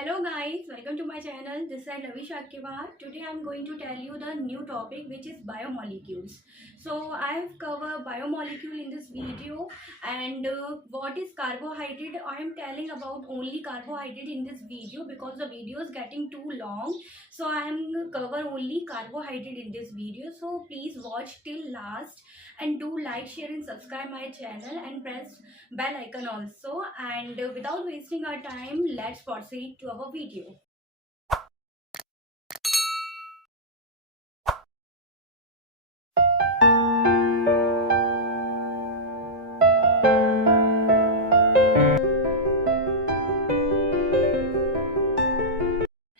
Hello guys, welcome to my channel. This is Ravi Shakewar. Today I am going to tell you the new topic which is biomolecules. So I have covered biomolecule in this video and what is carbohydrate. I am telling about only carbohydrate in this video because the video is getting too long. So I am cover only carbohydrate in this video. So please watch till last and do like, share and subscribe my channel and press bell icon also. And without wasting our time, let's proceed to our video.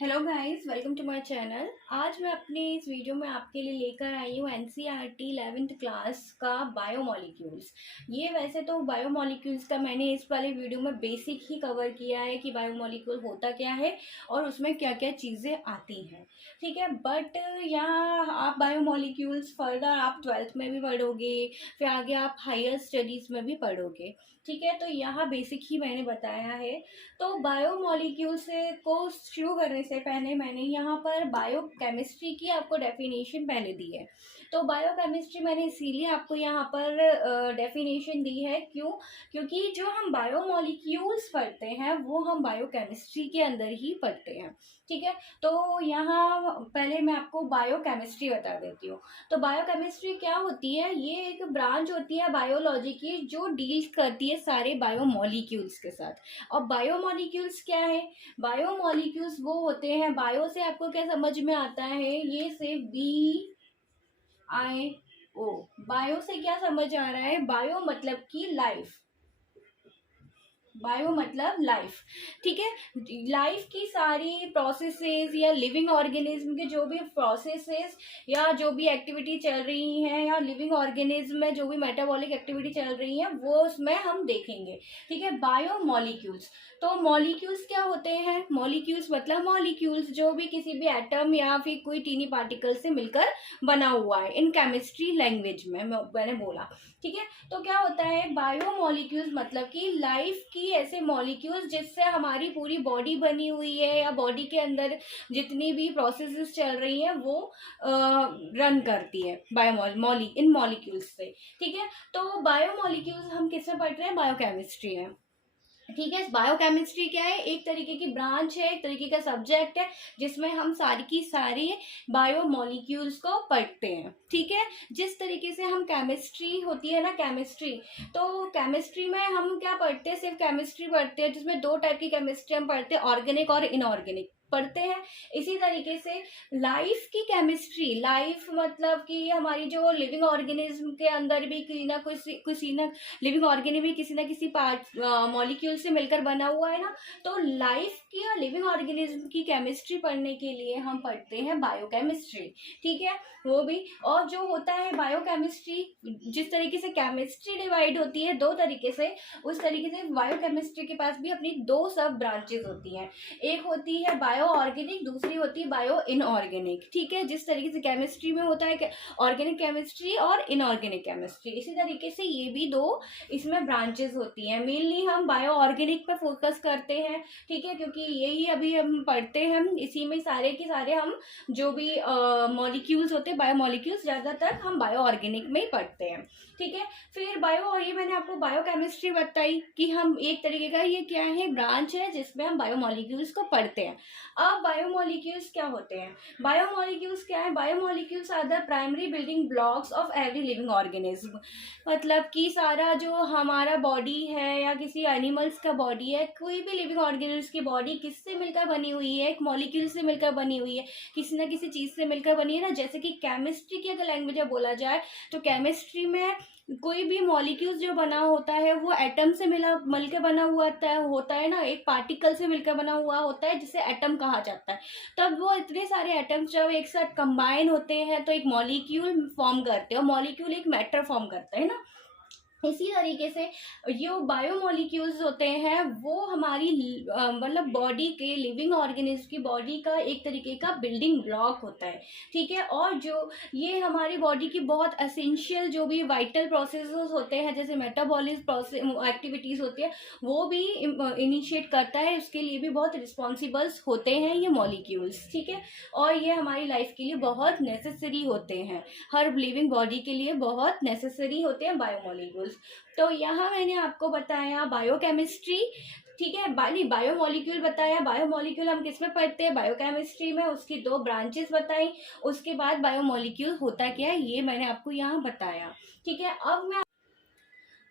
Hello guys, welcome to my channel. आज मैं अपने इस video में आपके लिए लेकर आई हूँ NCERT 11th class का बायोमोलिक्यूल्स। ये वैसे तो बायोमोलिक्यूल्स का मैंने इस वाले वीडियो में बेसिक ही कवर किया है कि बायोमोलिक्यूल होता क्या है और उसमें क्या क्या चीज़ें आती हैं, ठीक है। बट यहाँ आप बायोमोलिक्यूल्स फर्दर आप 12th में भी पढ़ोगे, फिर आगे आप हायर स्टडीज़ में भी पढ़ोगे, ठीक है। तो यहाँ बेसिक ही मैंने बताया है। तो बायोमोलिक्यूल से को शुरू करने से पहले मैंने यहाँ पर बायोकेमिस्ट्री की आपको डेफिनेशन पहले दी है। तो बायोकेमिस्ट्री मैंने इसीलिए आपको यहाँ पर डेफिनेशन दी है, क्योंकि जो हम बायोमोलिक्यूल्स पढ़ते हैं वो हम बायोकेमिस्ट्री के अंदर ही पढ़ते हैं, ठीक है। तो यहाँ पहले मैं आपको बायोकेमिस्ट्री बता देती हूँ। तो बायोकेमिस्ट्री क्या होती है? ये एक ब्रांच होती है बायोलॉजी की जो डील करती है सारे बायोमोलिक्यूल्स के साथ। और बायोमोलिक्यूल्स क्या है? बायोमोलिक्यूल्स वो होते हैं, बायो से आपको क्या समझ में आता है? ये से BIO, बायो से क्या समझ आ रहा है? बायो मतलब की लाइफ, बायो मतलब लाइफ, ठीक है। लाइफ की सारी प्रोसेसेस या लिविंग ऑर्गेनिज्म के जो भी प्रोसेसेस या जो भी एक्टिविटी चल रही हैं या लिविंग ऑर्गेनिज्म में जो भी मेटाबॉलिक एक्टिविटी चल रही है वो उसमें हम देखेंगे, ठीक है। बायो मॉलिक्यूल्स, तो मॉलिक्यूल्स क्या होते हैं? मॉलिक्यूल्स मतलब मॉलिक्यूल्स जो भी किसी भी एटम या फिर कोई टीनी पार्टिकल से मिलकर बना हुआ है, इन केमिस्ट्री लैंग्वेज में मैंने बोला, ठीक है। तो क्या होता है बायो मॉलिक्यूल्स? मतलब कि लाइफ की ऐसे मॉलिक्यूल्स जिससे हमारी पूरी बॉडी बनी हुई है या बॉडी के अंदर जितनी भी प्रोसेसेस चल रही हैं वो रन करती है इन मॉलिक्यूल्स से, ठीक है। तो बायो मॉलिक्यूल्स हम किसमें पढ़ रहे हैं? बायोकेमिस्ट्री में, ठीक है। बायोकेमिस्ट्री क्या है? एक तरीके की ब्रांच है, एक तरीके का सब्जेक्ट है जिसमें हम सारी की सारी बायोमोलिक्यूल्स को पढ़ते हैं, ठीक है। जिस तरीके से हम केमिस्ट्री होती है ना, केमिस्ट्री, तो केमिस्ट्री में हम क्या पढ़ते हैं? सिर्फ केमिस्ट्री पढ़ते हैं, जिसमें दो टाइप की केमिस्ट्री हम पढ़ते हैं, ऑर्गेनिक और इनऑर्गेनिक पढ़ते हैं। इसी तरीके से लाइफ की केमिस्ट्री, लाइफ मतलब कि हमारी जो लिविंग ऑर्गेनिज्म के अंदर भी किसी ना लिविंग ऑर्गेनिज्म भी किसी ना किसी पार्ट मॉलिक्यूल से मिलकर बना हुआ है ना। तो लाइफ की और लिविंग ऑर्गेनिज्म की केमिस्ट्री पढ़ने के लिए हम पढ़ते हैं बायोकेमिस्ट्री, ठीक है। वो भी, और जो होता है बायोकेमिस्ट्री, जिस तरीके से केमिस्ट्री डिवाइड होती है दो तरीके से, उस तरीके से बायोकेमिस्ट्री के पास भी अपनी दो सब ब्रांचेस होती हैं। एक होती है बायो ऑर्गेनिक, दूसरी होती है बायो इनऑर्गेनिक, ठीक है। जिस तरीके से केमिस्ट्री में होता है ऑर्गेनिक केमिस्ट्री और इनऑर्गेनिक केमिस्ट्री, इसी तरीके से ये भी दो इसमें ब्रांचेस होती हैं। मेनली हम बायो ऑर्गेनिक पे फोकस करते हैं, ठीक है, क्योंकि यही अभी हम पढ़ते हैं। इसी में सारे के सारे हम जो भी मॉलिक्यूल्स होते हैं, बायोमोलिक्यूल्स, ज़्यादातर हम बायो ऑर्गेनिक में ही पढ़ते हैं, ठीक है। फिर बायो, और ये मैंने आपको बायोकेमिस्ट्री बताई कि हम एक तरीके का ये क्या है, ब्रांच है जिसमें हम बायोमोलिक्यूल्स को पढ़ते हैं। अब बायोमोलिक्यूल्स क्या होते हैं? बायोमोलिक्यूल्स क्या है? Biomolecules are the primary building blocks of every living organism. मतलब कि सारा जो हमारा बॉडी है या किसी एनिमल्स का बॉडी है, कोई भी लिविंग ऑर्गेनिज्म की बॉडी किससे मिलकर बनी हुई है? एक मॉलिक्यूल से मिलकर बनी हुई है, किसी ना किसी चीज़ से मिलकर बनी है ना। जैसे कि केमिस्ट्री की अगर लैंग्वेज में बोला जाए तो केमिस्ट्री में कोई भी मॉलिक्यूल्स जो बना होता है वो एटम से मिलकर बना हुआ होता है ना, एक पार्टिकल से मिलकर बना हुआ होता है जिसे एटम कहा जाता है। तब वो इतने सारे एटम्स जब एक साथ कंबाइन होते हैं तो एक मॉलिक्यूल फॉर्म करते हैं, और मॉलिक्यूल एक मैटर फॉर्म करता है ना। इसी तरीके से जो बायोमोलिक्यूल्स होते हैं वो हमारी मतलब बॉडी के, लिविंग ऑर्गेनिज्म की बॉडी का एक तरीके का बिल्डिंग ब्लॉक होता है, ठीक है। और जो ये हमारी बॉडी की बहुत एसेंशियल जो भी वाइटल प्रोसेसेस होते हैं, जैसे मेटाबॉलिज्म प्रोसेस एक्टिविटीज़ होती है, वो भी इनिशिएट करता है, उसके लिए भी बहुत रिस्पॉन्सिबल्स होते हैं ये मॉलिक्यूल्स, ठीक है। और ये हमारी लाइफ के लिए बहुत नेसेसरी होते हैं, हर लिविंग बॉडी के लिए बहुत नेसेसरी होते हैं बायोमोलिक्यूल्स। तो यहाँ मैंने आपको बताया बायोकेमिस्ट्री, ठीक है। बायोमोलिक्यूल बताया, बायोमोलिक्यूल हम किस में पढ़ते हैं, बायोकेमिस्ट्री में, उसकी 2 ब्रांचेस बताई। उसके बाद बायोमोलिक्यूल होता क्या है ये मैंने आपको यहाँ बताया, ठीक है।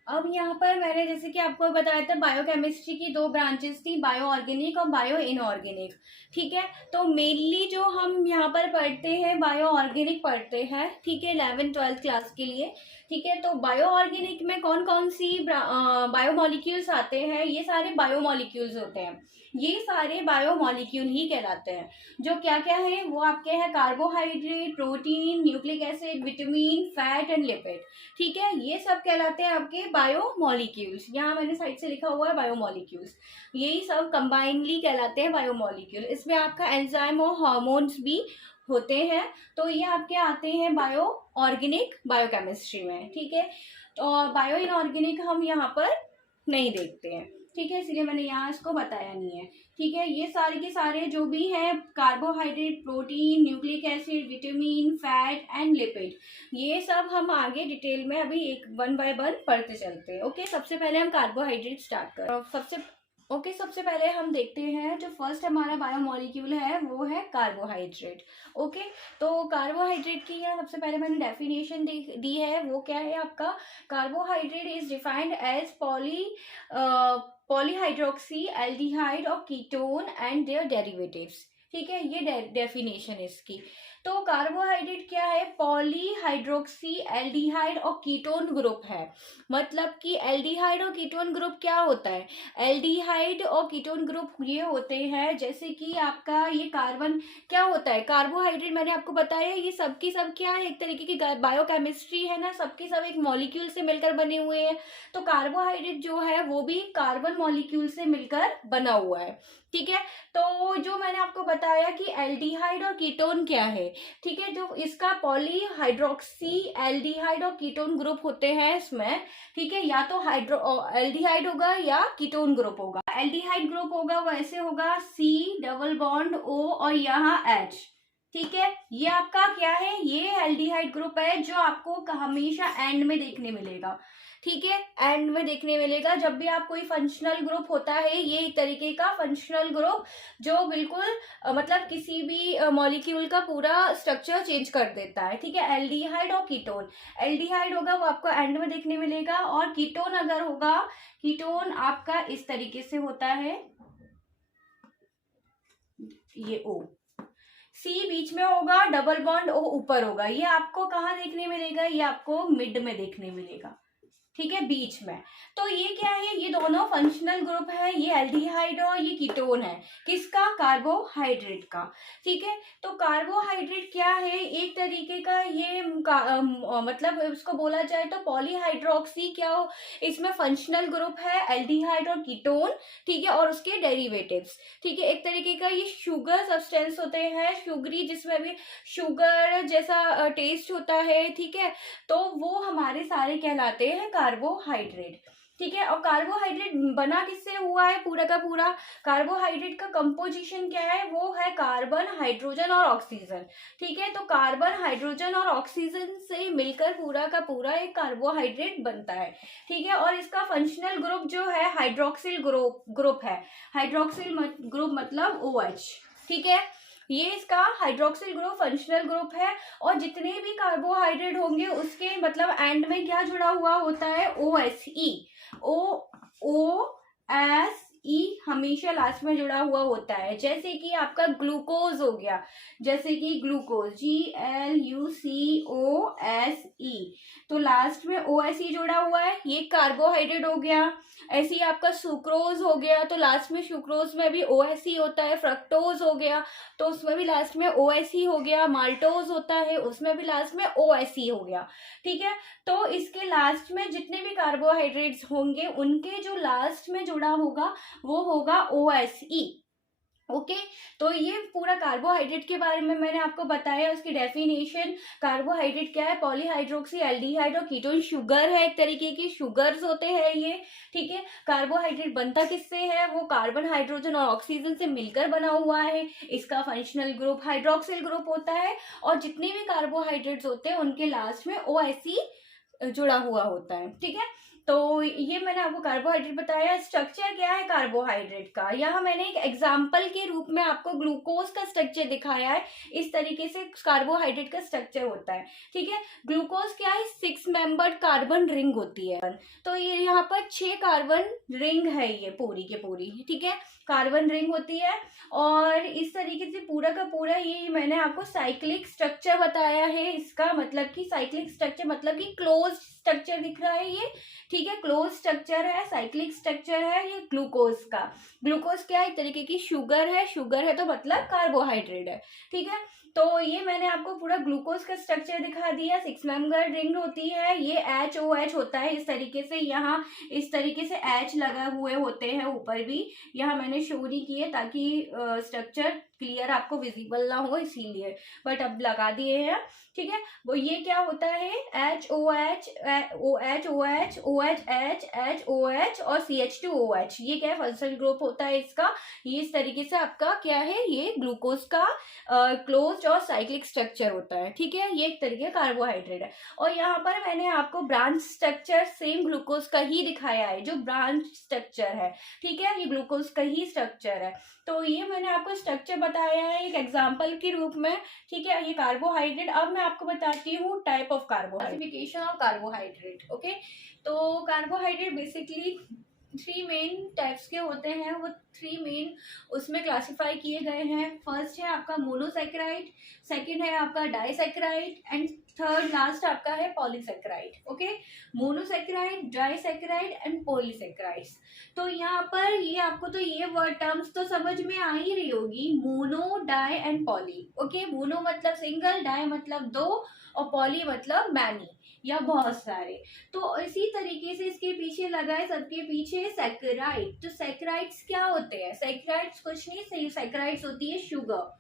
अब यहाँ पर मैंने जैसे कि आपको बताया था, बायोकेमिस्ट्री की 2 ब्रांचेस थी, बायो ऑर्गेनिक और बायो इनऑर्गेनिक, ठीक है। तो मेनली जो हम यहाँ पर पढ़ते हैं बायो ऑर्गेनिक पढ़ते हैं, ठीक है, 11th-12th क्लास के लिए, ठीक है। तो बायो ऑर्गेनिक में कौन कौन सी बायोमोलिक्यूल्स आते हैं, ये सारे बायोमोलिक्यूल्स होते हैं, ये सारे बायोमोलिक्यूल ही कहलाते हैं। जो क्या क्या है वो आपके हैं, carbohydrate, protein, nucleic acid, vitamin, fat and lipid, ठीक है, ये सब कहलाते हैं आपके बायोमोलिक्यूल्स। यहाँ मैंने साइड से लिखा हुआ है बायोमोलिक्यूल्स, यही सब कंबाइनली कहलाते हैं बायोमोलिक्यूल। इसमें आपका एंजाइम और हार्मोन्स भी होते हैं, तो ये आपके आते हैं बायो ऑर्गेनिक बायोकेमिस्ट्री में, ठीक है। और बायो इनऑर्गेनिक हम यहाँ पर नहीं देखते हैं, ठीक है, इसलिए मैंने यहाँ इसको बताया नहीं है, ठीक है। ये सारे के सारे जो भी हैं, carbohydrate, protein, nucleic acid, vitamin, fat and lipid, ये सब हम आगे डिटेल में अभी एक 1 बाय 1 पढ़ते चलते हैं, ओके। सबसे पहले हम कार्बोहाइड्रेट स्टार्ट करें। सबसे पहले हम देखते हैं जो फर्स्ट हमारा बायोमोलिक्यूल है वो है कार्बोहाइड्रेट, ओके। तो कार्बोहाइड्रेट की यहाँ सबसे पहले मैंने डेफिनेशन दी है, वो क्या है आपका, carbohydrate is defined as polyhydroxy aldehyde और कीटोन एंड देयर डेरिवेटिव्स, ठीक है, ये डेफिनेशन इसकी। तो कार्बोहाइड्रेट क्या है, पॉलीहाइड्रोक्सी एल्डिहाइड और कीटोन ग्रुप है। मतलब कि एल्डिहाइड और कीटोन ग्रुप क्या होता है, एल्डिहाइड और कीटोन ग्रुप ये होते हैं, जैसे कि आपका ये कार्बन क्या होता है, कार्बोहाइड्रेट मैंने आपको बताया ये सबकी सब क्या है, एक तरीके की बायोकेमिस्ट्री है ना, सबकी सब एक मॉलिक्यूल से मिलकर बने हुए हैं। तो कार्बोहाइड्रेट जो है वो भी कार्बन मॉलिक्यूल से मिलकर बना हुआ है, ठीक है। तो जो मैंने आपको बताया कि एल्डिहाइड और कीटोन क्या है, ठीक है, जो इसका पॉलीहाइड्रोक्सी एल्डिहाइड और कीटोन ग्रुप होते हैं इसमें, ठीक है, या तो एल्डिहाइड होगा या कीटोन ग्रुप होगा। एल्डिहाइड ग्रुप होगा वो ऐसे होगा, C डबल बॉन्ड O और यहाँ H, ठीक है। ये आपका क्या है, ये एल्डिहाइड ग्रुप है जो आपको हमेशा एंड में देखने मिलेगा, ठीक है, एंड में देखने मिलेगा जब भी आप कोई फंक्शनल ग्रुप होता है, ये एक तरीके का फंक्शनल ग्रुप जो बिल्कुल मतलब किसी भी मॉलिक्यूल का पूरा स्ट्रक्चर चेंज कर देता है, ठीक है। एल्डिहाइड और कीटोन, एल्डिहाइड होगा वो आपको एंड में देखने मिलेगा, और कीटोन अगर होगा, कीटोन आपका इस तरीके से होता है, ये O, C बीच में होगा, डबल बॉन्ड O ऊपर होगा, ये आपको कहाँ देखने मिलेगा, ये आपको मिड में देखने मिलेगा, ठीक है, बीच में। तो ये क्या है, ये दोनों फंक्शनल ग्रुप है, ये एल्डिहाइड और ये कीटोन है, किसका, कार्बोहाइड्रेट का, ठीक है। तो कार्बोहाइड्रेट क्या है, एक तरीके का ये मतलब इसको बोला जाए तो पॉलीहाइड्रोक्सी क्या हो, इसमें फंक्शनल ग्रुप है एल्डिहाइड और कीटोन, ठीक है, और उसके डेरिवेटिव्स, ठीक है। एक तरीके का ये शुगर सब्सटेंस होते हैं, शुगरी, जिसमें भी शुगर जैसा टेस्ट होता है, ठीक है। तो वो हमारे सारे कहलाते हैं कार्बोहाइड्रेट, ठीक है। और कार्बोहाइड्रेट बना किससे हुआ है, पूरा का पूरा कार्बोहाइड्रेट का कंपोजिशन क्या है, वो है कार्बन, हाइड्रोजन और ऑक्सीजन, ठीक है। तो कार्बन, हाइड्रोजन और ऑक्सीजन से मिलकर पूरा का पूरा एक कार्बोहाइड्रेट बनता है, ठीक है। और इसका फंक्शनल ग्रुप जो है हाइड्रोक्सिल ग्रुप है, हाइड्रोक्सिल ग्रुप मतलब OH, ठीक है, ये इसका हाइड्रोक्सिल ग्रुप फंक्शनल ग्रुप है। और जितने भी कार्बोहाइड्रेट होंगे उसके मतलब एंड में क्या जुड़ा हुआ होता है, OSE, OSE ई हमेशा लास्ट में जुड़ा हुआ होता है। जैसे कि आपका ग्लूकोज हो गया, जैसे कि ग्लूकोज GLUCOSE, तो लास्ट में OSE जुड़ा हुआ है, ये कार्बोहाइड्रेट हो गया। ऐसे ही आपका सुक्रोज हो गया, तो लास्ट में सुक्रोज में भी OSE होता है। फ्रक्टोज हो गया तो उसमें भी लास्ट में OSE हो गया। माल्टोज होता है, उसमें भी लास्ट में OSE हो गया। ठीक है, तो इसके लास्ट में जितने भी कार्बोहाइड्रेट्स होंगे उनके जो लास्ट में जुड़ा होगा वो होगा OSE। ओके, तो ये पूरा कार्बोहाइड्रेट के बारे में मैंने आपको बताया, उसकी डेफिनेशन। कार्बोहाइड्रेट क्या है? पॉलीहाइड्रोक्सी एल्डिहाइड और कीटोन शुगर है, एक तरीके की शुगर्स होते हैं ये। ठीक है, कार्बोहाइड्रेट बनता किससे है? वो कार्बन, हाइड्रोजन और ऑक्सीजन से मिलकर बना हुआ है। इसका फंक्शनल ग्रुप हाइड्रोक्सिल ग्रुप होता है, और जितने भी कार्बोहाइड्रेट्स होते हैं उनके लास्ट में OSE जुड़ा हुआ होता है। ठीक है, तो ये मैंने आपको कार्बोहाइड्रेट बताया। स्ट्रक्चर क्या है कार्बोहाइड्रेट का? यहाँ मैंने एक एग्जांपल के रूप में आपको ग्लूकोज का स्ट्रक्चर दिखाया है। इस तरीके से कार्बोहाइड्रेट का स्ट्रक्चर होता है। ठीक है, ग्लूकोज क्या है? 6 मेंबर्ड कार्बन रिंग होती है। तो ये यहाँ पर 6 कार्बन रिंग है, ये पूरी के पूरी। ठीक है, कार्बन रिंग होती है, और इस तरीके से पूरा का पूरा ये मैंने आपको साइक्लिक स्ट्रक्चर बताया है। इसका मतलब कि साइक्लिक स्ट्रक्चर मतलब कि क्लोज स्ट्रक्चर दिख रहा है ये। ठीक है, क्लोज स्ट्रक्चर है, साइक्लिक स्ट्रक्चर है ये ग्लूकोज का। ग्लूकोज क्या है? एक तरीके की शुगर है, शुगर है तो मतलब कार्बोहाइड्रेट है। ठीक है, तो ये मैंने आपको पूरा ग्लूकोज का स्ट्रक्चर दिखा दिया। 6 मेंबर रिंग होती है, ये HOH होता है इस तरीके से। यहाँ इस तरीके से H लगा हुए होते हैं ऊपर भी, यहाँ मैंने शो नहीं किए ताकि स्ट्रक्चर क्लियर आपको विजिबल ना हो, इसीलिए, बट अब लगा दिए हैं। ठीक है, वो ये क्या होता है? HOH OH OH OH HOH और CH2OH, ये क्या है? फंक्शनल ग्रुप होता है इसका। ये इस तरीके से आपका क्या है? ये ग्लूकोज का क्लोज्ड और साइक्लिक स्ट्रक्चर होता है। ठीक है, ये एक तरीके का कार्बोहाइड्रेट है। और यहाँ पर मैंने आपको ब्रांच स्ट्रक्चर सेम ग्लूकोज का ही दिखाया है, जो ब्रांच स्ट्रक्चर है। ठीक है, ये ग्लूकोज का ही स्ट्रक्चर है। तो ये मैंने आपको स्ट्रक्चर बताया है एक एग्जाम्पल के रूप में। ठीक है, ये कार्बोहाइड्रेट। अब मैं आपको बताती हूँ type of carbohydrate, classification of carbohydrate. Okay, तो कार्बोहाइड्रेट बेसिकली 3 मेन टाइप्स के होते हैं, वो 3 मेन उसमें क्लासिफाई किए गए हैं। फर्स्ट है आपका मोनोसैकेराइड, सेकंड है आपका डाइसैकेराइड, एंड थर्ड लास्ट आपका है polysaccharide. Okay, monosaccharide, disaccharide and polysaccharides. तो यहाँ पर ये आपको तो ये वर्ड टर्म्स तो समझ में आ ही रही होगी, mono, di and poly. Okay, mono मतलब सिंगल, डाई मतलब 2, और पॉली मतलब मैनी या बहुत सारे। तो इसी तरीके से इसके पीछे लगा है, सबके पीछे सैकेराइड। तो सैकेराइड्स क्या होते हैं? सैकेराइड्स कुछ नहीं, सही सैकेराइड्स होती है शुगर।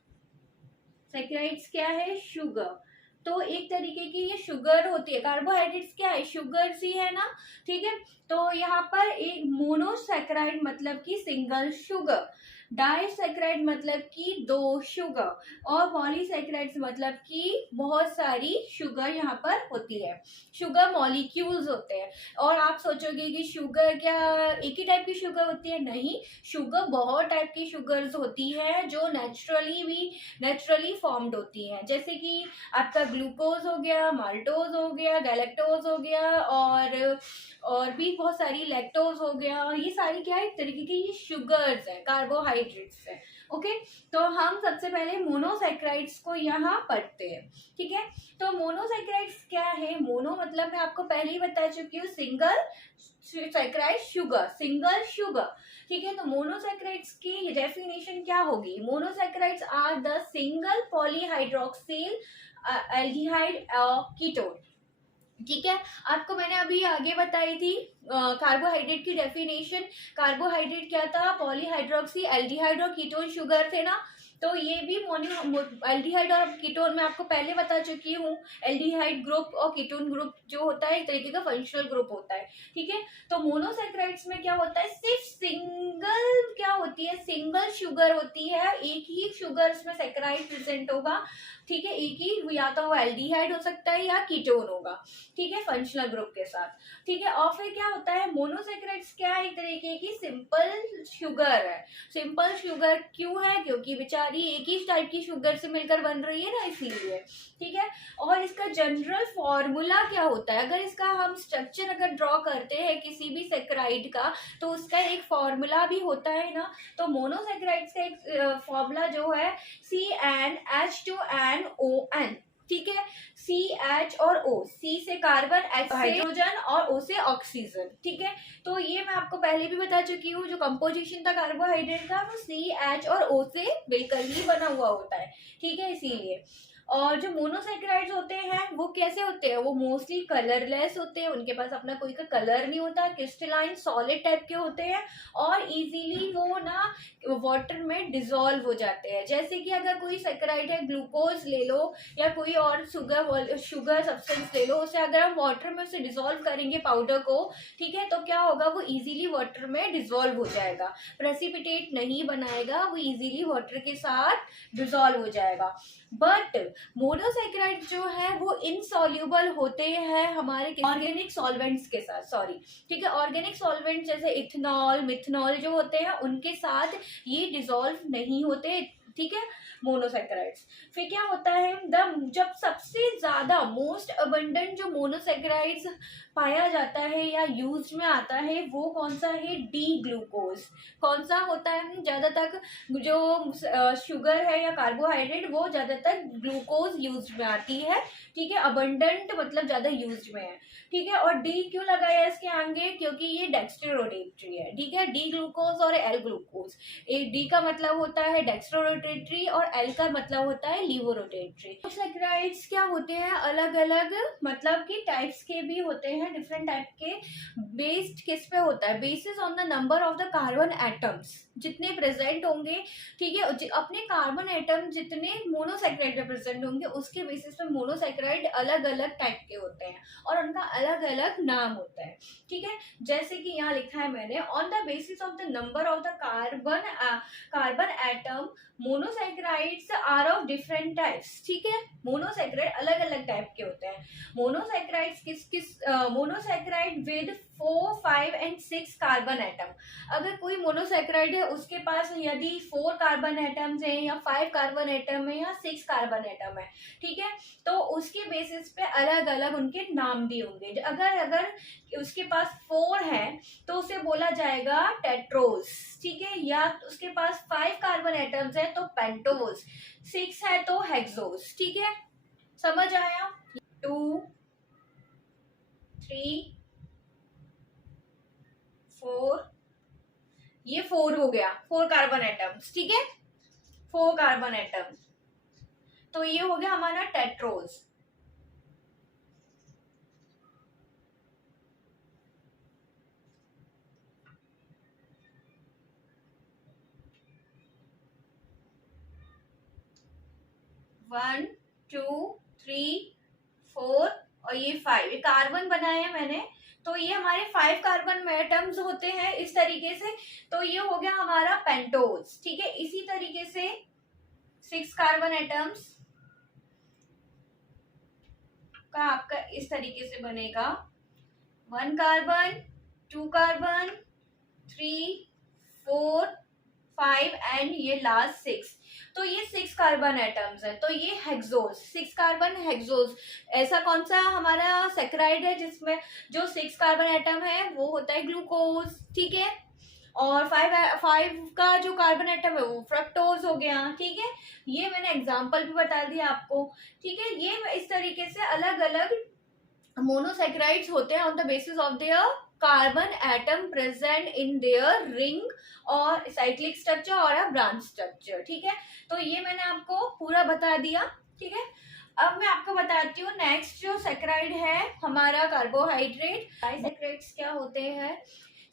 सैकेराइड्स क्या है? शुगर। तो एक तरीके की ये शुगर होती है। कार्बोहाइड्रेट्स क्या है? शुगर सी है ना। ठीक है, तो यहाँ पर एक मोनोसैकेराइड मतलब कि सिंगल शुगर, डाइसैकेराइड मतलब कि 2 शुगर, और पॉलीसैकेराइड्स मतलब कि बहुत सारी शुगर यहाँ पर होती है। शुगर मॉलिक्यूल्स होते हैं। और आप सोचोगे कि शुगर क्या एक ही टाइप की शुगर होती है? नहीं, शुगर बहुत टाइप की शुगर्स होती है जो नेचुरली फॉर्म्ड होती हैं। जैसे कि आपका ग्लूकोज हो गया, माल्टोज हो गया, गैलेक्टोज हो गया, और भी बहुत सारी, लैक्टोज हो गया। ये सारी क्या है? एक तरीके की ये शुगर्स है, कार्बोहाइड्रेट्स है। ओके, तो हम सबसे पहले मोनोसैकेराइड्स को यहाँ पढ़ते हैं। ठीक है, तो मोनोसैकेराइड्स क्या है? मोनो मतलब मैं आपको पहले ही बता चुकी हूँ, single saccharide sugar, single sugar. ठीक है, तो मोनोसैकेराइड्स की डेफिनेशन क्या होगी? Monosaccharides are the single polyhydroxyl aldehyde ketone. ठीक है, आपको मैंने अभी आगे बताई थी कार्बोहाइड्रेट की डेफिनेशन। कार्बोहाइड्रेट क्या था? पॉलीहाइड्रोक्सी एल्डिहाइड और कीटोन शुगर थे ना। तो ये भी एल्डिहाइड और कीटोन मैं आपको पहले बता चुकी हूँ। एल्डिहाइड ग्रुप और कीटोन ग्रुप जो होता है एक तरीके का फंक्शनल ग्रुप होता है। ठीक है, तो मोनोसैकेराइड्स में क्या होता है? सिर्फ सिंगल क्या होती है? सिंगल शुगर होती है, एक ही शुगर इसमें सैकेराइड प्रेजेंट होगा। ठीक है, एक ही, या तो वो एल्डिहाइड हो सकता है या कीटोन होगा। ठीक है, फंक्शनल ग्रुप के साथ। ठीक है, और फिर क्या होता है? मोनोसैकेराइड्स क्या है? एक तरीके की सिंपल शुगर है। सिंपल शुगर क्यों है? क्योंकि बेचारे सारी एक ही टाइप की शुगर से मिलकर बन रही है ना, इसीलिए। ठीक है, और इसका जनरल फॉर्मूला क्या होता है, अगर इसका हम स्ट्रक्चर अगर ड्रॉ करते हैं किसी भी सेक्राइड का, तो उसका एक फॉर्मूला भी होता है ना। तो मोनोसेक्राइड्स का एक फॉर्मूला जो है CnH2nOn। ठीक है, CH और O, C से कार्बन, H से हाइड्रोजन और O से ऑक्सीजन। ठीक है, तो ये मैं आपको पहले भी बता चुकी हूँ, जो कंपोजिशन था कार्बोहाइड्रेट का वो CH और O से मिलकर ही बना हुआ होता है। ठीक है, इसीलिए। और जो मोनोसेक्राइड्स होते हैं वो कैसे होते हैं, वो मोस्टली कलरलेस होते हैं, उनके पास अपना कोई का कलर नहीं होता, क्रिस्टलाइन सॉलिड टाइप के होते हैं, और इजीली वो ना वाटर में डिसॉल्व हो जाते हैं। जैसे कि अगर कोई सेक्राइड है, ग्लूकोज ले लो या कोई और शुगर सब्सटेंस ले लो, उसे अगर हम वाटर में उसे डिसॉल्व करेंगे पाउडर को, ठीक है, तो क्या होगा, वो इजीली वाटर में डिसॉल्व हो जाएगा, प्रेसिपिटेट नहीं बनाएगा, वो इजीली वाटर के साथ डिसॉल्व हो जाएगा। बट मोनोसेक्राइड जो है वो इनसॉल्युबल होते हैं हमारे ऑर्गेनिक सॉल्वेंट्स के साथ, सॉरी, ठीक है, ऑर्गेनिक सॉल्वेंट जैसे इथेनॉल, मिथेनॉल जो होते हैं उनके साथ ये डिसॉल्व नहीं होते। ठीक है, मोनोसेक्राइड्स। फिर क्या होता है, जब सबसे ज्यादा मोस्ट अबंडेंट जो मोनोसेक्राइड्स पाया जाता है या यूज में आता है वो कौन सा है, डी ग्लूकोज। कौन सा होता है, ज्यादातर जो शुगर है या कार्बोहाइड्रेट वो ज्यादातर ग्लूकोज यूज में आती है। ठीक है, अबंडेंट मतलब ज्यादा यूज में है। ठीक है, और डी क्यों लगाया इसके आगे, क्योंकि ये डेक्स्ट्रोरोटेटरी है। ठीक है, डी ग्लूकोज और एल ग्लूकोज, डी का मतलब होता है डेक्स्ट्रोरोटेटरी और एल का मतलब होता है लीवोरोटेटरी। सेक्राइड्स क्या होते हैं, अलग अलग मतलब कि टाइप्स के भी होते हैं, डिफरेंट टाइप के। बेस्ड किस पे होता है, basis on the number of the carbon atoms जितने प्रेजेंट होंगे। ठीक है, अपने कार्बन एटम जितने मोनोसेक्राइड में प्रेजेंट होंगे उसके बेसिस पे मोनोसेक्राइड अलग अलग टाइप के होते हैं और उनका अलग अलग नाम होता है। ठीक है, जैसे कि यहाँ लिखा है मैंने, on the basis of the number of the carbon atom monosaccharides are of different types. ठीक है, मोनोसेक्राइड अलग अलग टाइप के होते हैं। Monosaccharides monosaccharide with 4, 5 and 6 carbon atom. अगर कोई मोनोसेक्राइड है उसके पास यदि 4 कार्बन एटम्स हैं या 5 कार्बन एटम है या 6 कार्बन एटम है, ठीक है, तो उसके बेसिस पे अलग अलग उनके नाम भी होंगे। अगर उसके पास 4 है तो उसे बोला जाएगा टेट्रोज। ठीक है, या उसके पास 5 कार्बन एटम्स है तो पेंटोज, 6 है तो हेक्सोज। ठीक है, समझ आया। 2, 3, 4, ये 4 हो गया, 4 कार्बन एटम्स। ठीक है, 4 कार्बन एटम, तो ये हो गया हमारा टेट्रोज। वन, टू, थ्री, 4 और ये 5, ये कार्बन बनाए हैं मैंने, तो ये हमारे 5 कार्बन एटम्स होते हैं इस तरीके से, तो ये हो गया हमारा पेंटोज। ठीक है, इसी तरीके से 6 कार्बन एटम्स का आपका इस तरीके से बनेगा, 1 कार्बन, 2 कार्बन, 3, 4, 5 एंड ये लास्ट 6, तो ये 6 कार्बन एटम्स है, तो ये हेक्सोज, 6 कार्बन हेक्सोज। ऐसा कौन सा हमारा सेक्राइड है जिसमें जो 6 कार्बन एटम है वो होता है ग्लूकोज। ठीक है, और 5 का जो कार्बन एटम है वो फ्रक्टोज हो गया। ठीक है, ये मैंने एग्जांपल भी बता दिया आपको। ठीक है, ये इस तरीके से अलग अलग मोनोसेक्राइड्स होते हैं on the basis of their carbon atom present in their ring और साइक्लिक स्ट्रक्चर और अ ब्रांच स्ट्रक्चर। ठीक है, तो ये मैंने आपको पूरा बता दिया। ठीक है, अब मैं आपको बताती हूँ नेक्स्ट जो सेक्राइड है हमारा कार्बोहाइड्रेट। डाइसेक्राइड्स क्या होते हैं,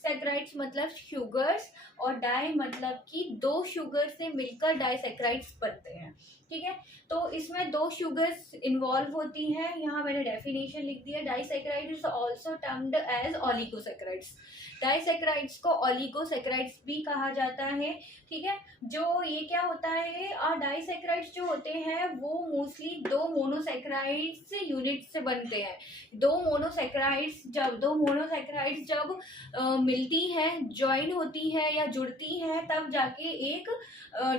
सेक्राइड्स मतलब शुगर्स और डाई मतलब कि 2 शुगर से मिलकर डाइसेक्राइड्स बनते हैं। ठीक है, तो इसमें 2 शुगर्स इन्वॉल्व होती हैं। यहाँ मैंने डेफिनेशन लिख दिया, disaccharide is also termed as oligosaccharides. Disaccharides को ऑलिगोसेक्राइड्स भी कहा जाता है। ठीक है, जो ये क्या होता है, और डाइसेक्राइड्स जो होते हैं वो मोस्टली 2 मोनोसेक्राइड्स यूनिट से बनते हैं। 2 मोनोसेक्राइड्स जब मिलती है, ज्वाइन होती है या जुड़ती है, तब जाके एक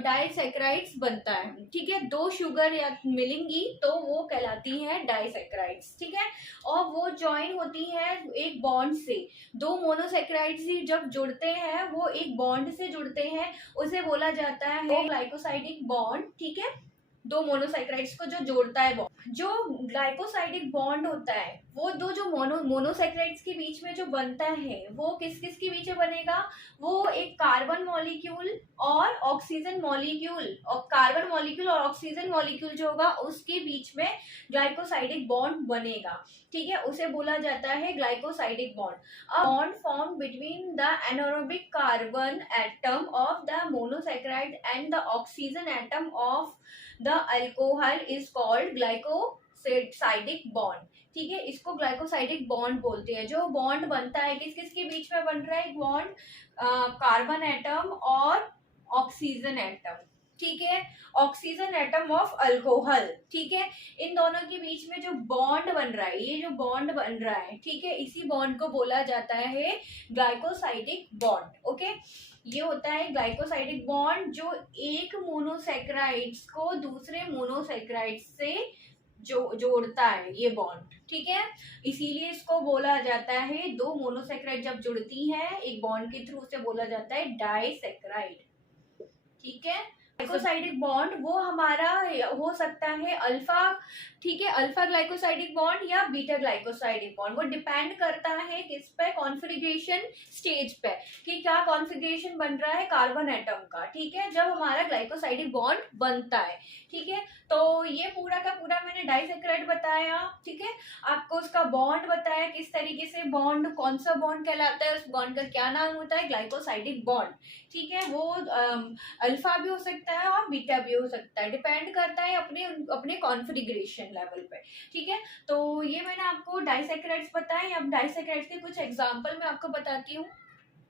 डाइसैकेराइड्स बनता है। ठीक है, दो शुगर या मिलेंगी तो वो कहलाती है डाइसैकेराइड्स। ठीक है, और वो ज्वाइन होती है एक बॉन्ड से। दो मोनोसैकेराइड्स ही जब जुड़ते हैं वो एक बॉन्ड से जुड़ते हैं, उसे बोला जाता है ग्लाइकोसाइडिक बॉन्ड। ठीक है, दो मोनोसैकेराइड्स को जो जोड़ता है बॉन्ड। जो ग्लाइकोसाइडिक बॉन्ड होता है वो दो जो मोनोसैकेराइड्स के बीच में जो बनता है वो किस किस के बीच में बनेगा, वो एक कार्बन मॉलिक्यूल और ऑक्सीजन मॉलिक्यूल, और कार्बन मॉलिक्यूल और ऑक्सीजन मॉलिक्यूल जो होगा उसके बीच में ग्लाइकोसाइडिक बॉन्ड बनेगा। ठीक है, उसे बोला जाता है glycosidic bond. A bond form between the anaerobic carbon atom of the monosaccharide and the oxygen atom of the alcohol is called glycosidic bond. ठीक है, इसको ग्लाइकोसाइडिक बॉन्ड बोलते हैं। जो बॉन्ड बनता है किस किस के बीच में बन रहा है, एक बॉन्ड कार्बन एटम और ऑक्सीजन एटम। ठीक है, ऑक्सीजन एटम ऑफ अल्कोहल। ठीक है, इन दोनों के बीच में जो बॉन्ड बन रहा है, ये जो बॉन्ड बन रहा है, ठीक है, इसी बॉन्ड को बोला जाता है ग्लाइकोसाइडिक बॉन्ड। ओके, ये होता है ग्लाइकोसाइडिक बॉन्ड जो एक मोनोसैकेराइड्स को दूसरे मोनोसैकेराइड्स से जोड़ता है, ये बॉन्ड। ठीक है, इसीलिए इसको बोला जाता है, दो मोनोसैकेराइड जब जुड़ती हैं एक बॉन्ड के थ्रू, उसे बोला जाता है डाइसैकेराइड। ठीक है, ग्लाइकोसाइडिक बॉन्ड वो हमारा हो सकता है अल्फा। ठीक है, अल्फा ग्लाइकोसाइडिक बॉन्ड या बीटा ग्लाइकोसाइडिक बॉन्ड, वो डिपेंड करता है किस पे, कॉन्फ़िगरेशन स्टेज पे, कि क्या कॉन्फ़िगरेशन बन रहा है कार्बन एटम का। ठीक है, जब हमारा ग्लाइकोसाइडिक बॉन्ड बनता है। ठीक है, तो ये पूरा का पूरा मैंने डाइसैकेराइड बताया। ठीक है, आपको उसका बॉन्ड बताया किस तरीके से, बॉन्ड कौन सा बॉन्ड कहलाता है, उस बॉन्ड का क्या नाम होता है, ग्लाइकोसाइडिक बॉन्ड। ठीक है, वो अल्फा भी हो सकता है और बीटा भी हो सकता है, डिपेंड करता है अपने अपने कॉन्फ़िगरेशन लेवल पे। ठीक है, तो ये मैंने आपको डाइसैकेराइड्स बताए। अब डाइसैकेराइड्स के कुछ एग्जांपल मैं आपको बताती हूँ।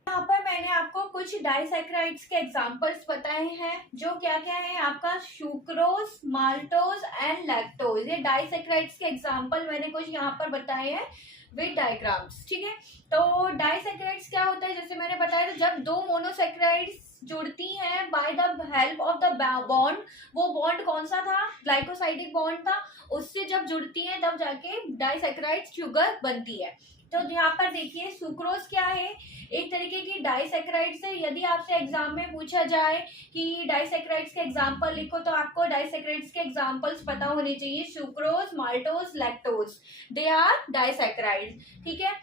यहाँ पर मैंने आपको कुछ डाइसैकेराइड्स के एग्जांपल्स बताए हैं, जो क्या क्या है आपका सुक्रोज, माल्टोज एंड लैक्टोज। ये डाइसैकेराइड्स के एग्जांपल मैंने कुछ यहाँ पर बताए हैं विद डायग्राम्स। ठीक है, तो डाइसैकेराइड्स क्या होता है, जैसे मैंने बताया था, जब दो मोनोसैकेराइड्स जुड़ती हैं by the help of the bond. वो बॉन्ड कौन सा था, ग्लाइकोसाइडिक बॉन्ड था, उससे जब जुड़ती हैं तब जाके डाइसैकेराइड शुगर बनती है। तो यहाँ पर देखिए सुक्रोज क्या है, एक तरीके की डाइसैकेराइड्स है। यदि आपसे एग्जाम में पूछा जाए कि डाइसैकेराइड्स के एग्जांपल लिखो, तो आपको डाइसैकेराइड्स के एग्जांपल्स पता होने चाहिए। Sucrose, maltose, lactose, they are disaccharides. ठीक है,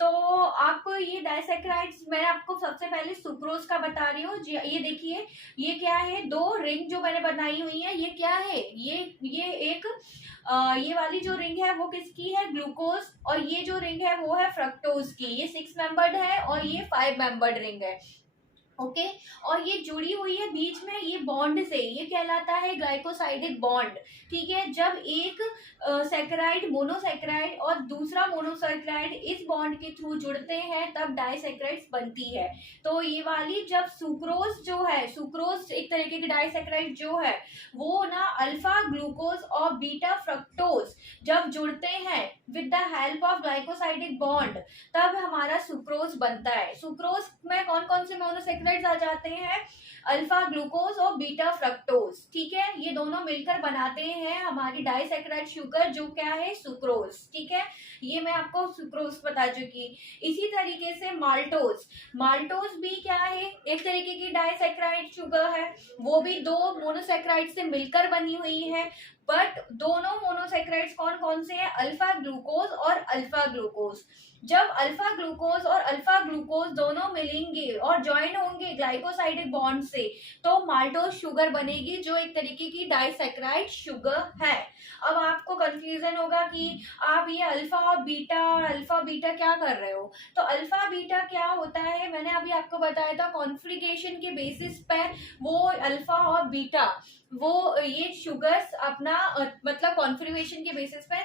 तो आपको ये डाइसैकेराइड्स, मैं आपको सबसे पहले सुक्रोज का बता रही हूँ। ये देखिए, ये क्या है, दो रिंग जो मैंने बनाई हुई है, ये क्या है, ये एक ये वाली जो रिंग है वो किसकी है, ग्लूकोज, और ये जो रिंग है वो है फ्रक्टोज की। ये 6 मेंबर्ड है और ये 5 मेंबर्ड रिंग है। ओके, और ये जुड़ी हुई है बीच में ये बॉन्ड से, ये कहलाता है ग्लाइकोसाइडिक बॉन्ड। ठीक है, जब एक सैकेराइड, मोनोसैकेराइड और दूसरा मोनोसैकेराइड इस बॉन्ड के थ्रू जुड़ते हैं तब डाइसैकेराइड्स बनती है। तो ये वाली जब सुक्रोज जो है, सुक्रोज एक तरीके की डाइसैकेराइड जो है, वो ना अल्फा ग्लूकोज और बीटा फ्रक्टोज जब जुड़ते हैं with the help of glycosidic bond, तब हमारा सुक्रोज बनता है। सुक्रोज में कौन कौन से मोनोसैकेराइड्स आ जाते हैं, अल्फा ग्लूकोज और बीटा फ्रक्टोज। ठीक है, ये दोनों मिलकर बनाते हैं हमारी डाइसैकेराइड शुगर, जो क्या है, सुक्रोज। ठीक है, ये मैं आपको सुक्रोज बता चुकी। इसी तरीके से माल्टोज, माल्टोज भी क्या है, एक तरीके की डाइसैकेराइड शुगर है, वो भी दो मोनोसैकेराइड से मिलकर बनी हुई है। बट दोनों मोनोसैकेराइड्स कौन कौन से हैं, अल्फा ग्लूकोज और अल्फा ग्लूकोज। जब अल्फा ग्लूकोज और अल्फा ग्लूकोज दोनों मिलेंगे और ज्वाइन होंगे ग्लाइकोसाइडिक बॉन्ड से, तो माल्टोज शुगर बनेगी, जो एक तरीके की डाइसैकेराइड शुगर है। अब आपको कंफ्यूजन होगा कि आप ये अल्फा और बीटा क्या कर रहे हो। तो अल्फा बीटा क्या होता है, मैंने अभी आपको बताया था, कॉन्फ़िगरेशन के बेसिस पे वो अल्फा और बीटा, वो ये शुगर्स अपना मतलब कॉन्फ़िगरेशन के बेसिस पे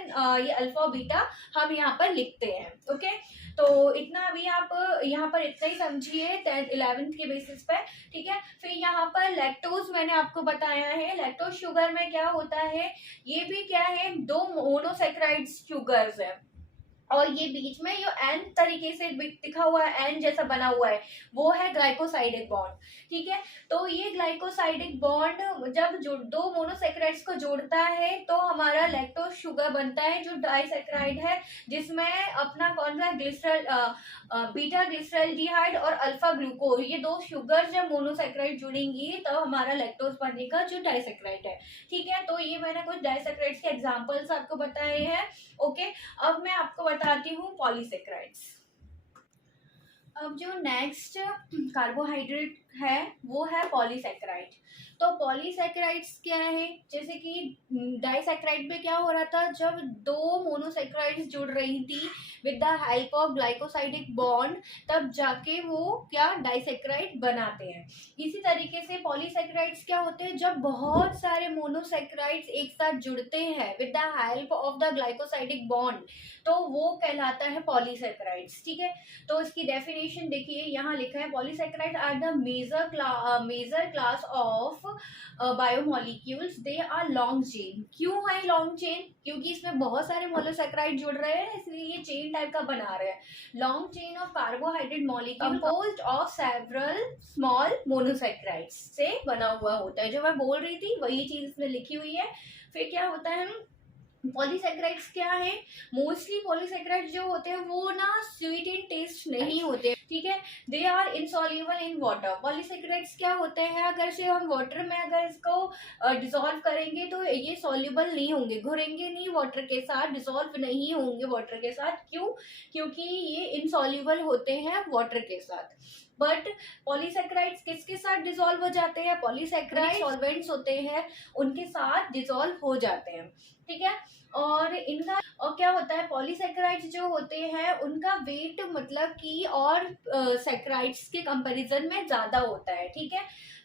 ये अल्फा और बीटा हम यहाँ पर लिखते हैं। ओके, तो इतना अभी आप यहाँ पर इतना ही समझिए 10th-11th के बेसिस पे। ठीक है, फिर यहाँ पर लैक्टोज मैंने आपको बताया है। लैक्टोज शुगर में क्या होता है, ये भी क्या है, दो मोनोसैकेराइड्स शुगर्स है, और ये बीच में जो एन तरीके से दिखा हुआ है, एन जैसा बना हुआ है, वो है ग्लाइकोसाइडिक बॉन्ड। ठीक है, तो ये ग्लाइकोसाइडिक बॉन्ड जब दो मोनोसेक्राइड्स को जोड़ता है तो हमारा लैक्टोज शुगर बनता है, जो डाइसेक्राइड है, जिसमें अपना कौन सा ग्लिसरल बीटा ग्लिसरल्डिहाइड और अल्फा ग्लूकोज, ये दो शुगर जब मोनोसेक्राइड जुड़ेंगी तो हमारा लैक्टोज बनेगा, जो डाइसेक्राइड है। ठीक है, तो ये मैंने कुछ डाइसेक्राइड्स के एग्जांपल्स आपको बताए हैं। ओके, अब मैं आपको बताती हूँ पॉलीसेक्राइड्स। अब जो नेक्स्ट कार्बोहाइड्रेट है वो है पॉलीसेक्राइड। तो पॉलीसेक्राइड्स क्या है, जैसे कि डाइसेक्राइड में क्या हो रहा था, जब दो मोनोसेक्राइड्स जुड़ रही थी with the help of glycosidic bond, तब जाके वो क्या डाइसेक्राइड बनाते हैं। इसी तरीके से पॉलीसेक्राइड्स क्या होते हैं, जब बहुत सारे मोनोसेक्राइड्स एक साथ जुड़ते हैं with the help of the glycosidic bond, तो वो कहलाता है पॉलीसेक्राइड्स। ठीक है, तो इसकी डेफिनेशन देखिए, यहाँ लिखा है polysaccharide are the major class of biomolecules, they are long chain. क्यों है लॉन्ग चेन, क्योंकि इसमें बहुत सारे मोनोसेक्राइड जुड़ रहे हैं, इसलिए ये चेन टाइप का बना रहे हैं। Long chain of carbohydrate molecule composed of several small monosaccharides से बना हुआ होता है। जो मैं बोल रही थी वही चीज इसमें लिखी हुई है। फिर क्या होता है, पॉलीसेक्राइड्स क्या है, मोस्टली पॉलीसेक्राइड जो होते हैं वो ना स्वीट इन टेस्ट नहीं होते। ठीक है, they are insoluble in water. Polysaccharides क्या होते हैं, अगर से हम वाटर में अगर इसको डिसॉल्व करेंगे तो ये सॉल्युबल नहीं होंगे, घुलेंगे नहीं वाटर के साथ, डिसॉल्व नहीं होंगे वाटर के साथ। क्यों, क्योंकि ये इनसॉल्युबल होते हैं वाटर के साथ। बट पॉलीसेक्राइड्स किसके साथ डिसॉल्व हो जाते हैं, पॉलीसेक्राइड सॉल्वेंट्स होते हैं उनके साथ डिसॉल्व हो जाते हैं। ठीक है, और इनका और क्या होता है, पॉलीसेक्राइड्स जो होते हैं उनका वेट मतलब कि और सेक्राइड्स के कंपैरिजन में ज्यादा होता है। ठीक है,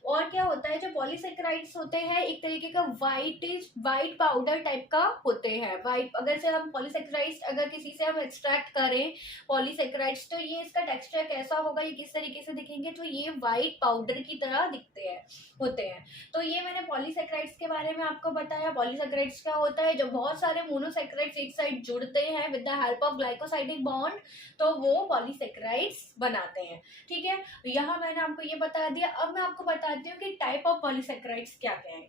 और क्या होता है, जो पॉलीसेक्राइड्स होते हैं एक तरीके का वाइट पाउडर टाइप का होते हैं। वाइट, अगर से हम पॉलीसेक्राइड्स अगर किसी से हम एक्सट्रैक्ट करें पॉलीसेक्राइड्स, तो ये इसका टेक्सचर कैसा होगा, ये किस तरीके से दिखेंगे, तो ये वाइट पाउडर की तरह दिखते हैं, होते हैं। तो ये मैंने पॉलीसेक्राइड्स के बारे में आपको बताया। पॉलीसेक्राइड्स क्या होता है, जब बहुत सारे मोनोसेक्राइड्स एक साइड जुड़ते हैं with the help of glycosidic bond, तो वो पॉलीसेक्राइड्स बनाते हैं। ठीक है, यहाँ मैंने आपको ये बता दिया। अब मैं आपको बताती हूँ कि टाइप ऑफ पॉलीसेक्राइड्स क्या क्या है।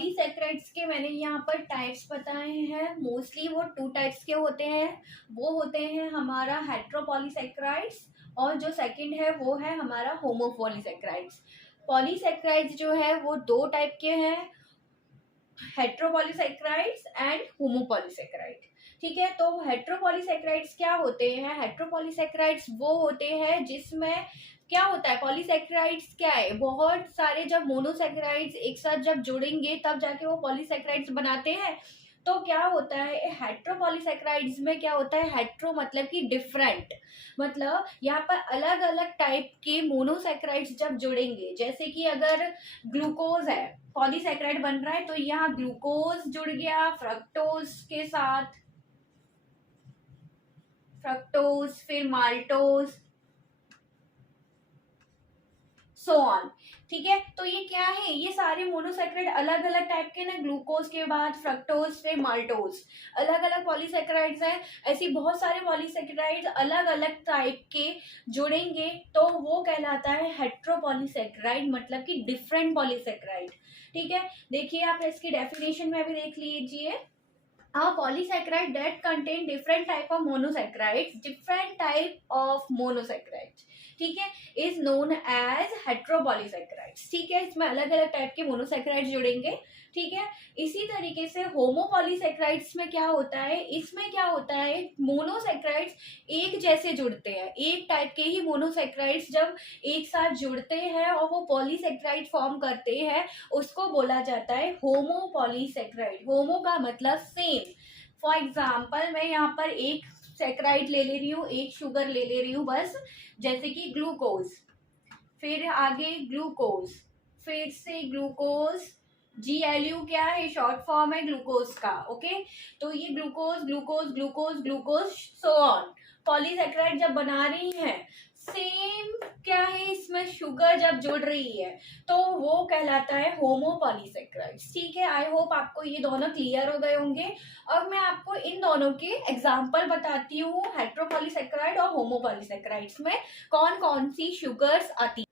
पॉलीसेक्राइड्स के मैंने यहाँ पर टाइप्स बताए हैं, मोस्टली वो 2 टाइप्स के होते हैं। वो होते हैं हमारा हेट्रोपॉलीसेक्राइड्स, और जो सेकंड है वो है हमारा होमोपॉलीसेक्राइड्स। पॉलीसेक्राइड्स जो है वो 2 टाइप के हैं, हेट्रोपॉलीसेक्राइड्स एंड होमोपॉलीसेक्राइड। ठीक है, तो हेट्रोपॉलीसेक्राइड्स क्या होते हैं, हेट्रोपॉलीसेक्राइड्स वो होते हैं जिसमें क्या होता है, पॉलीसेक्राइड्स क्या है, बहुत सारे जब मोनोसेक्राइड्स एक साथ जब जुड़ेंगे तब जाके वो पॉलीसेक्राइड्स बनाते हैं। तो क्या होता है हेट्रोपॉलीसेक्राइड्स में, क्या होता है, हेट्रो मतलब कि डिफरेंट, मतलब यहाँ पर अलग अलग टाइप के मोनोसेक्राइड्स जब जुड़ेंगे, जैसे कि अगर ग्लूकोज है, पॉलीसेक्राइड बन रहा है, तो यहाँ ग्लूकोज जुड़ गया फ्रक्टोज के साथ, फ्रक्टोज, फिर माल्टोज, सो ऑन। ठीक है, तो ये क्या है, ये सारे मोनोसेक्राइड अलग अलग टाइप के ना, ग्लूकोज के बाद फ्रक्टोज फिर माल्टोज, अलग अलग पॉलीसेक्राइड्स हैं। ऐसी बहुत सारे पॉलीसेक्राइड्स अलग अलग टाइप के जुड़ेंगे तो वो कहलाता है हेट्रोपॉलीसेक्राइड, मतलब कि डिफरेंट पॉलीसेक्राइड। ठीक है, देखिए आप इसकी डेफिनेशन में भी देख लीजिए। A polysaccharide that contain different type of monosaccharides, ठीक है, इज नोन एज हेट्रोपॉलीसेक्राइड्स। ठीक है, इसमें अलग अलग टाइप के मोनोसेक्राइड्स जुड़ेंगे। ठीक है, इसी तरीके से होमोपॉलीसेक्राइड्स में क्या होता है, इसमें क्या होता है, मोनोसेक्राइड्स एक जैसे जुड़ते हैं, एक टाइप के ही मोनोसेक्राइड्स जब एक साथ जुड़ते हैं और वो पॉलीसेक्राइड फॉर्म करते हैं, उसको बोला जाता है होमोपॉलीसेक्राइड। होमो का मतलब सेम। फॉर एग्जाम्पल मैं यहाँ पर एक सेक्राइड ले रही हूँ, एक शुगर ले रही हूँ बस, जैसे कि ग्लूकोज, फिर आगे ग्लूकोज, फिर से ग्लूकोज, GLU क्या है, शॉर्ट फॉर्म है ग्लूकोज का। ओके, तो ये glucose glucose glucose glucose so on, polysaccharide जब बना रही हैं सेम क्या है, इसमें शुगर जब जुड़ रही है तो वो कहलाता है होमोपॉलीसेक्राइड्स। ठीक है, आई होप आपको ये दोनों क्लियर हो गए होंगे। अब मैं आपको इन दोनों के एग्जांपल बताती हूँ, हेट्रोपॉलीसेक्राइड और होमोपॉलीसेक्राइड्स में कौन कौन सी शुगर्स आती।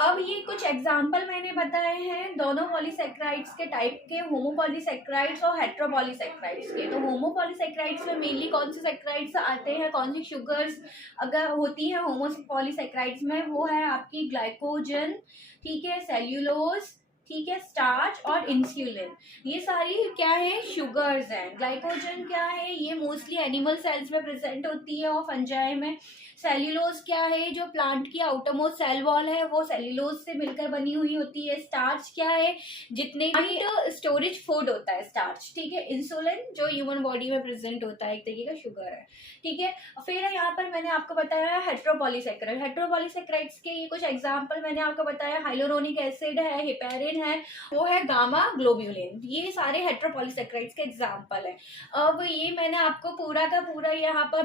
अब ये कुछ एग्जाम्पल मैंने बताए हैं दोनों पॉलीसेक्राइड्स के टाइप के, होमोपॉलीसेक्राइड्स और हेट्रोपॉलीसेक्राइड्स के। तो होमोपॉलीसेक्राइड्स में मेनली कौन से सेक्राइड्स आते हैं, कौन सी शुगर्स अगर होती है होमोपॉलीसेक्राइड्स में, वो है आपकी ग्लाइकोजन, ठीक है, सेल्यूलोज, ठीक है, स्टार्च और इंसुलिन। ये सारी क्या है, शुगर्स हैं। ग्लाइकोजन क्या है, ये मोस्टली एनिमल सेल्स में प्रेजेंट होती है और फंजाई में। सेल्यूलोज क्या है, जो प्लांट की आउटरमोस्ट सेल वॉल है वो सेल्यूलोज से मिलकर बनी हुई होती है। स्टार्च क्या है, जितने भी स्टोरेज फूड होता है स्टार्च, ठीक है। इंसुलिन जो ह्यूमन बॉडी में प्रेजेंट होता है, एक तरीके का शुगर है, ठीक है। फिर यहाँ पर मैंने आपको बताया हेट्रोपॉलीसेक्राइड। हेट्रोपॉलीसेक्राइड्स के ये कुछ एग्जाम्पल मैंने आपको बताया, हाइलोरोनिक एसिड है, हिपेरिन है, वो है गामा ग्लोब्यूलिन। ये सारे हेट्रोपॉलीसेक्राइड्स के एग्जाम्पल है। अब ये मैंने आपको पूरा का पूरा यहाँ पर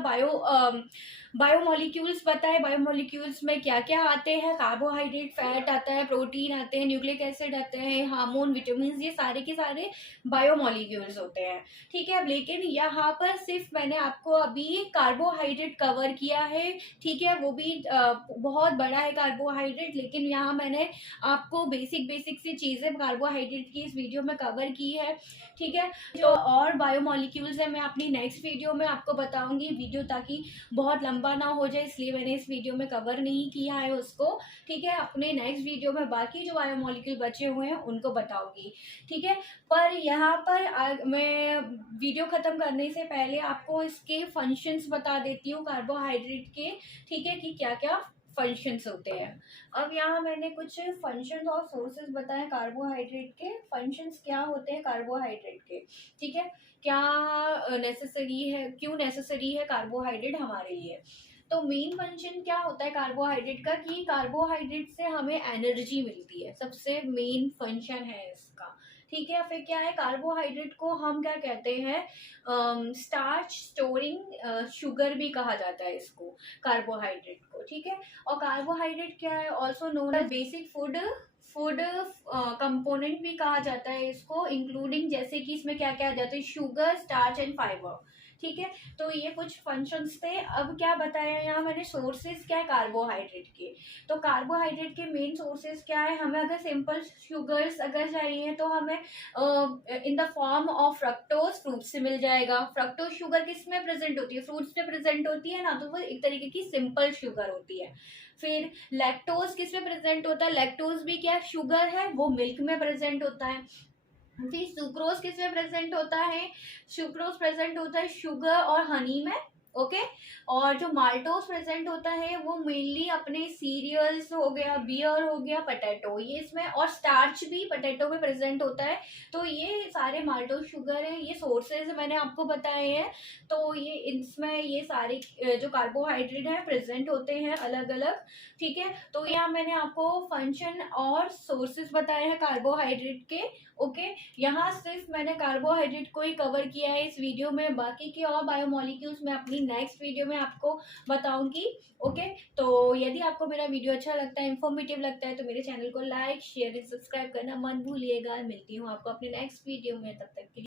बायोमोलिक्यूल्स बताए। बायोमोलिक्यूल्स में क्या क्या आते हैं, कार्बोहाइड्रेट, फैट आता है, प्रोटीन आते हैं, न्यूक्लिक एसिड आते हैं, हार्मोन, विटामिन, ये सारे के सारे बायोमोलिक्यूल्स होते हैं, ठीक है। लेकिन यहाँ पर सिर्फ मैंने आपको अभी कार्बोहाइड्रेट कवर किया है, ठीक है, वो भी बहुत बड़ा है कार्बोहाइड्रेट, लेकिन यहाँ मैंने आपको बेसिक बेसिक सी चीज़ें कार्बोहाइड्रेट की इस वीडियो में कवर की है, ठीक है। जो और बायोमोलिक्यूल्स है मैं अपनी नेक्स्ट वीडियो में आपको बताऊंगी। वीडियो ताकि बहुत लंबा ना हो जाए इसलिए मैंने इस वीडियो में कवर नहीं किया है उसको, ठीक है। अपने नेक्स्ट वीडियो में बाकी जो बायोमोलिक्यूल बचे हुए हैं उनको बताऊंगी, ठीक है। पर यहाँ पर मैं वीडियो ख़त्म करने से पहले आपको इसके फंक्शंस बता देती हूँ कार्बोहाइड्रेट के, ठीक है, कि क्या क्या फंक्शंस होते हैं। अब यहाँ मैंने कुछ फंक्शंस और सोर्सेज बताए कार्बोहाइड्रेट के। फंक्शंस क्या होते हैं कार्बोहाइड्रेट के, ठीक है, क्या नेसेसरी है, क्यों नेसेसरी है कार्बोहाइड्रेट हमारे लिए। तो मेन फंक्शन क्या होता है कार्बोहाइड्रेट का, कि कार्बोहाइड्रेट से हमें एनर्जी मिलती है, सबसे मेन फंक्शन है इसका, ठीक है। फिर क्या है, कार्बोहाइड्रेट को हम क्या कहते हैं, स्टार्च स्टोरिंग शुगर भी कहा जाता है इसको, कार्बोहाइड्रेट को, ठीक है। और कार्बोहाइड्रेट क्या है, also known as basic food component भी कहा जाता है इसको, इंक्लूडिंग जैसे कि इसमें क्या क्या आ जाता है, शुगर, स्टार्च एंड फाइबर, ठीक है। तो ये कुछ फंक्शंस थे। अब क्या बताया यहाँ मैंने, सोर्सेज क्या है कार्बोहाइड्रेट के। तो कार्बोहाइड्रेट के मेन सोर्सेज क्या है, हमें अगर सिंपल शुगर्स अगर चाहिए तो हमें in the form of fructose, fruit से मिल जाएगा। फ्रक्टोज शुगर किस में प्रेजेंट होती है, फ्रूट्स में प्रेजेंट होती है ना, तो वो एक तरीके की सिंपल शुगर होती है। फिर लैक्टोज किस में प्रेजेंट होता है, लैक्टोज भी क्या शुगर है, वो मिल्क में प्रेजेंट होता है। फिर सुक्रोज किस में प्रेजेंट होता है, सुक्रोज प्रेजेंट होता है शुगर और हनी में, ओके। और जो माल्टोज प्रेजेंट होता है वो मेनली अपने सीरियल्स हो गया, बियर हो गया, पोटैटो, ये इसमें, और स्टार्च भी पोटैटो में प्रेजेंट होता है। तो ये सारे माल्टोज शुगर है, ये सोर्सेज मैंने आपको बताए हैं। तो ये इसमें ये सारे जो कार्बोहाइड्रेट है प्रेजेंट होते हैं अलग अलग, ठीक है। तो यहाँ मैंने आपको फंक्शन और सोर्सेज बताए हैं कार्बोहाइड्रेट के, ओके। यहाँ सिर्फ मैंने कार्बोहाइड्रेट को ही कवर किया है इस वीडियो में, बाकी के और बायोमोलिक्यूल्स मैं अपनी नेक्स्ट वीडियो में आपको बताऊंगी, ओके। तो यदि आपको मेरा वीडियो अच्छा लगता है, इन्फॉर्मेटिव लगता है, तो मेरे चैनल को लाइक, शेयर एंड सब्सक्राइब करना मत भूलिएगा। मिलती हूँ आपको अपने नेक्स्ट वीडियो में, तब तक के लिए।